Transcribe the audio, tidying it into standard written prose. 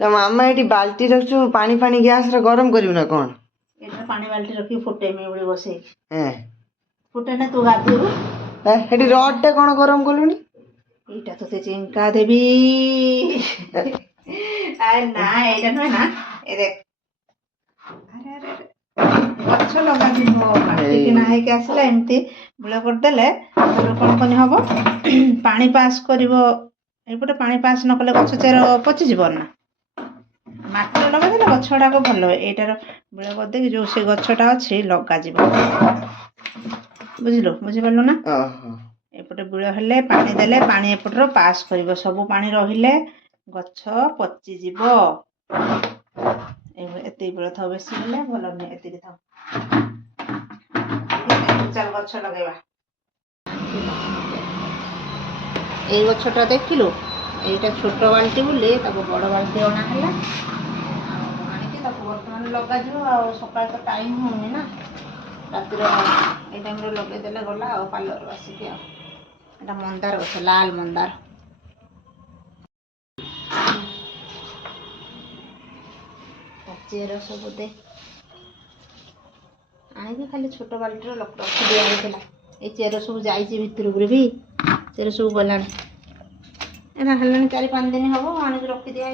तो मामा ये बाल्टी रखु पानी पानी गैस रे गरम करियो ना कोन एटा पानी बाल्टी रखी फुटे में उड़ी बसे हैं फुटे ना तू गाधुरु हेटी रड टे कोन गरम कलुनी एटा तो ते चिंका देबी अरे ना एटा ना ए देख अरे अरे गच्छ लगा दिबो काटी ना है के आसला एमती बुला कर देले तो कोन कोन हबो पानी पास करिवो एपटे पानी पास न कले गच्छ चेर पचि जीव ना माटी लगा देले गच्छटा को भलो एटार बुला कर दे जो से गच्छटा अछि लगा जीव बुझिलो बुझि परलो ना एपटे बुला हेले पानी देले पानी एपटर पास करिवो सब पानी रहिले गच्छ पचि जीव एते बेला था बेसी हेले भलो नै एते था चल गच्छ लगाइबा এই গছটা দেখিলু এইটা ছোট বালতি বলে তাকে বড় বালতি আনা হলা আনিকে তাকে বর্তমান লগা ଯିବ ଆଉ ସକାଳ ତ ଟାଇମ୍ ହଉନି ନା ରାତିରେ এই ଟାଇମରେ ଲଗେଇ ଦେଲେ ଗଲା ଆଉ ପାର୍ଲର ଆସିକି ଆଉ এটা ମନ୍ଦାର ଗଛ ଲାଲ ମନ୍ଦାର ଚେର ସବୁ ଦେ ଆଣିକି ଖାଲି ଛୋଟ ବାଲଟିରେ ରଖି ଦିଆ ହେଇଥିଲା এই ଚେର ସବୁ ଯାଇଛି ଭିତରକୁ ବି चेर सब गला एना हेलानी 4-5 दिन हम आनिक रखी दिया